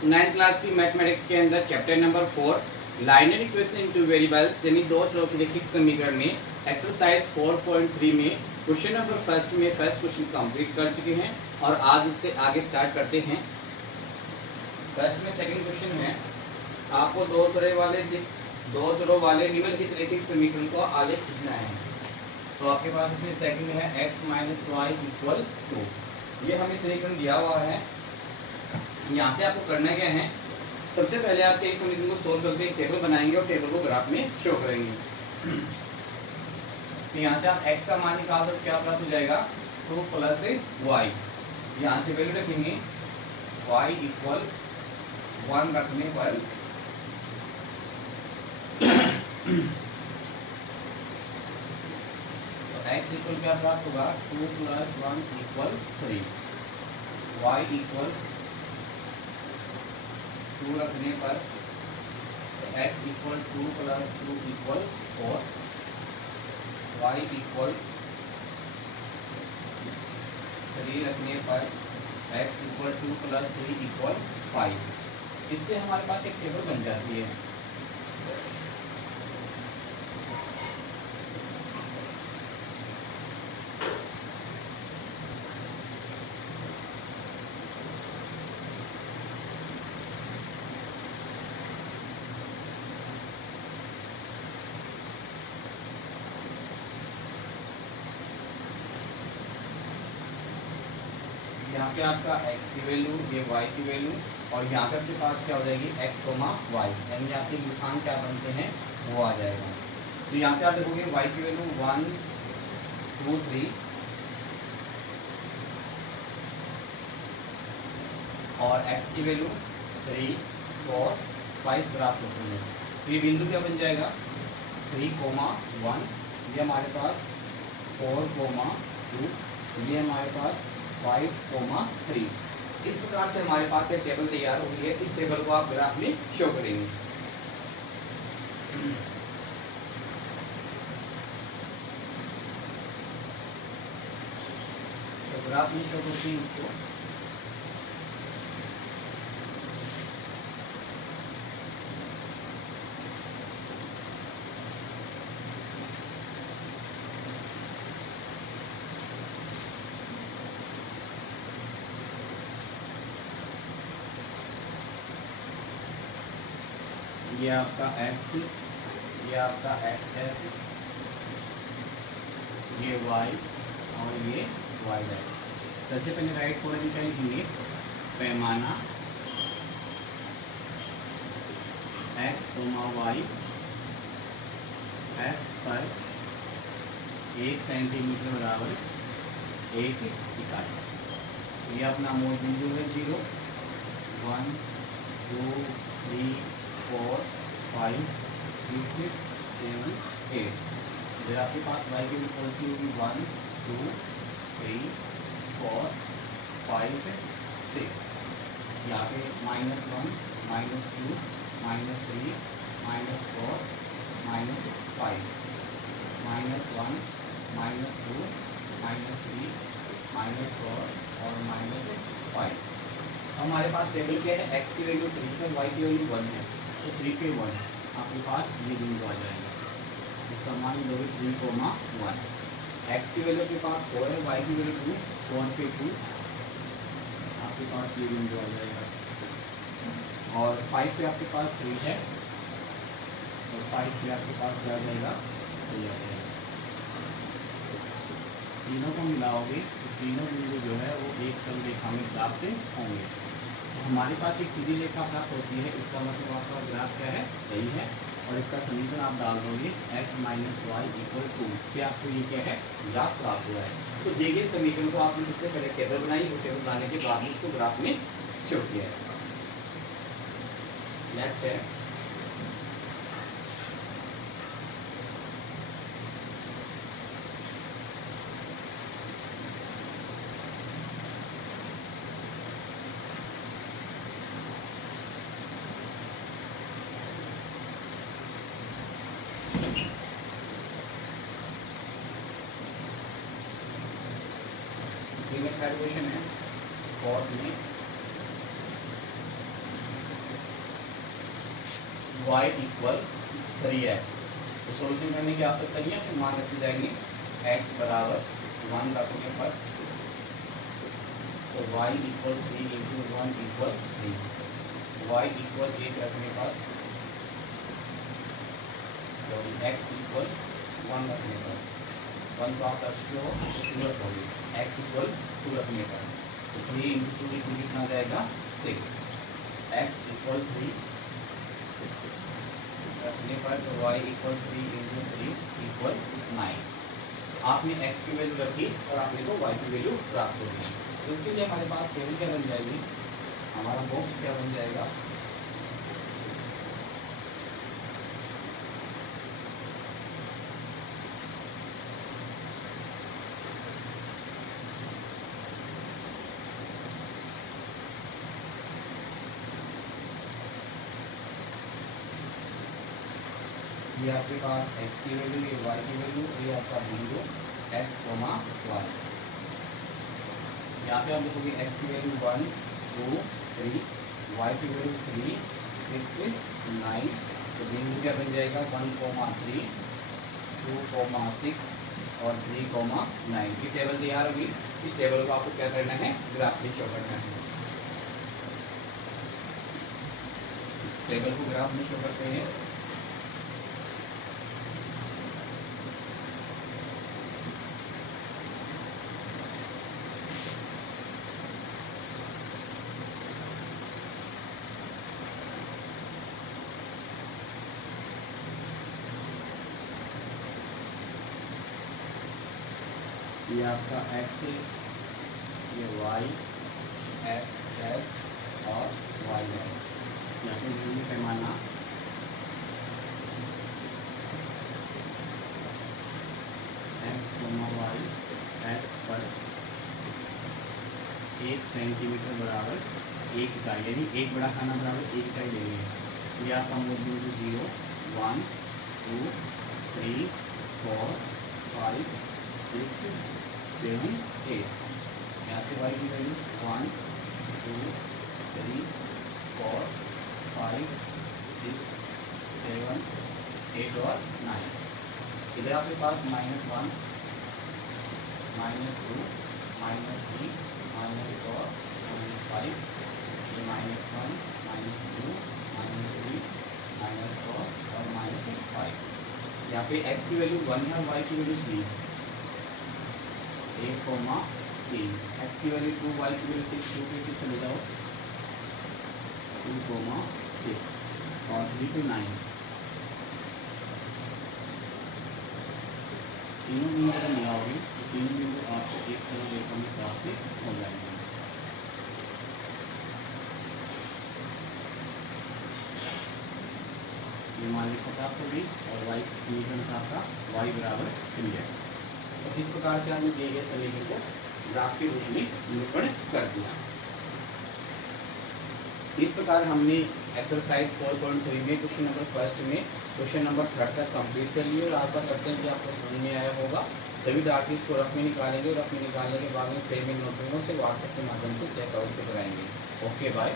9th class की mathematics के अंदर chapter number 4 liner equation into variables यानी दो चरों के रैखिक समीकरण में एक्सरसाइज 4.3 में क्वेश्चन नंबर फर्स्ट में फर्स्ट क्वेश्चन कंप्लीट कर चुके हैं और आज इससे आगे स्टार्ट करते हैं। फर्स्ट में सेकंड क्वेश्चन है, आपको दो चरों वाले निम्नलिखित रैखिक समीकरण को आलेख खींचना है। तो आपके पास इसमें सेकंड में है x माइनस वाई इक्वल 2। ये हमें समीकरण दिया हुआ है। यहाँ से आपको करना क्या है, सबसे पहले आपके इस समीकरण को सोल्व करके एक टेबल बनाएंगे और टेबल को ग्राफ में शो करेंगे। तो यहाँ से आप x का मान निकाल दो, क्या प्राप्त हो जाएगा 2 प्लस वाई। यहाँ से वैल्यू रखेंगे y इक्वल 1 रखने पर तो x इक्वल क्या प्राप्त होगा 2 प्लस 1 इक्वल 3, y इक्वल 2 रखने पर x equal 2 plus 2 equal 4, y equal 3 रखने पर x इक्वल 2 प्लस 3 इक्वल 5। इससे हमारे पास एक टेबल बन जाती है। यहाँ पे आपका x की वैल्यू, ये y की वैल्यू और यहाँ पे आपके पास क्या हो जाएगी x, y, यानी आपके निशान क्या बनते हैं वो आ जाएगा। तो यहाँ पे आप देखोगे y की वैल्यू 1 2 3 और x की वैल्यू 3 4 5 प्राप्त होती है। तो ये बिंदु क्या बन जाएगा 3, 1, ये हमारे पास 4, 2, ये हमारे पास 5, 3। इस प्रकार से हमारे पास एक टेबल तैयार हो गई है। इस टेबल को आप ग्राफ में शो करेंगे। तो ग्राफ में शो करते हैं इसको। ये आपका x, ये आपका xs, ये y और ये y'। सबसे पहले राइट कोऑर्डिनेट क्या लिखेंगे, पैमाना x, y, x पर 1 सेंटीमीटर बराबर 1 इकाई। ये अपना मूल बिंदु है 0, 1 2 3 4 5 6 7 8। फिर आपके पास y की भी पॉजिटिव होगी 1 2 3 4 5 6। यहाँ पे -1 -2 -3 -4 -5 -1 -2 -3 -4 और -5। हमारे पास टेबल क्या है, x की वैल्यू 3 है, y की वैल्यू 1 है। तो 3 पे 1 आपके पास ये बिंदु आ जाएगा, इसका मान लोगे 3, 1। x की वैल्यू के पास 4 है, y की वैल्यू 2, 4 पे 2 आपके पास ये बिंदु आ जाएगा। और 5 पे आपके पास 3 है और 5 पे आपके पास क्या आ जाएगा, ये आ जाएगा। तीनों को मिलाओगे तो तीनों बिंदु जो है वो एक समरेखा में प्राप्त होंगे। तो हमारे पास एक सीधी रेखा प्राप्त होती है, इसका मतलब आपका ग्राफ क्या है, सही है। और इसका समीकरण आप डाल दोगे x माइनस वाई इक्वल 2 से आपको ये क्या है, ग्राफ प्राप्त हुआ है। तो देखिए समीकरण को आपने सबसे पहले टेबल बनाई, वो टेबल बनाने के बाद में उसको ग्राफ में शो किया है। नेक्स्ट है इसी में थर्ड क्वेश्चन है, फोर्थ में y इक्वल 3x। तो सोल्यूशन करने की आवश्यकता नहीं है, तो मान रखते जाएंगे x बराबर 1 रखने पर, तो y equal 3 into 1 equal 3, y equal 1 रखने पर, सॉरी x इक्वल 1 रखने पर, 1 तो आप रख चुके हो तो 2 रखोगे, x इक्वल 2 रखने पर, तो 3 इंटू 2 कितना जाएगा 6, x इक्वल 3 रखने पर, तो y इक्वल 3 इंटू 3 इक्वल 9। आपने x की वैल्यू रखी और आपने को y की वैल्यू प्राप्त होगी। तो इसके लिए हमारे पास टेबल क्या बन जाएगी, हमारा बॉक्स क्या बन जाएगा, ये आपके पास x की वैल्यू, ये y की वैल्यू, ये आपका बिंदु x, y। यहाँ पे आप देखोगे x की वैल्यू 1 2 3, y की वैल्यू 3 6 9, तो बिंदु क्या बन जाएगा 1 3 2 6 और 3 9। ये टेबल तैयार होगी। इस टेबल को आपको क्या करना है, ग्राफ में शो करना है। टेबल को ग्राफ में शो करते हैं। ये आपका x, ये y, x s और y s, यहाँ पे यूनिट पैमाना x, y, x पर 1 सेंटीमीटर बराबर 1 इकाई, यानी एक बड़ा खाना बराबर 1 इकाई लेंगे। ये आपका मूल बिंदु 0 1 2 3 4 5 6 7 8, यहाँ से y की वैल्यू 1 2 3 4 5 6 7 8 और 9। इधर आपके पास -1 -2 -3 -4 -5, ये -1 -2 -3 -4 और -5। यहाँ पे x की वैल्यू 1 है, y की वैल्यू 3, 1 3, x की वैल्यू 2, y की वैल्यू 6, 2 के 6 से ले जाओ 2 6 और 3 to 9, तीनों बिंदु अगर मिलाओगे तो तीनों बिंदु आपको एक सरल रेखा में प्राप्त हो जाएंगे। ये मान रेखा प्राप्त होगी और y समीकरण आपका y बराबर 3x। तो इस प्रकार से हमने दिए गए समीकरण को ग्राफ के रूप में निरूपण कर दिया। इस प्रकार हमने एक्सरसाइज 4.3 में क्वेश्चन नंबर फर्स्ट में क्वेश्चन नंबर 3 तक कंप्लीट कर लिए और आशा करते हैं कि आपको समझ में आया होगा। सभी डाटा इसको रफ में निकालेंगे और रफ में निकालने के बाद में फ्रेमिंग नोटबुकों से व्हाट्सएप के माध्यम से चेक अवश्य कराएंगे। Okay bye.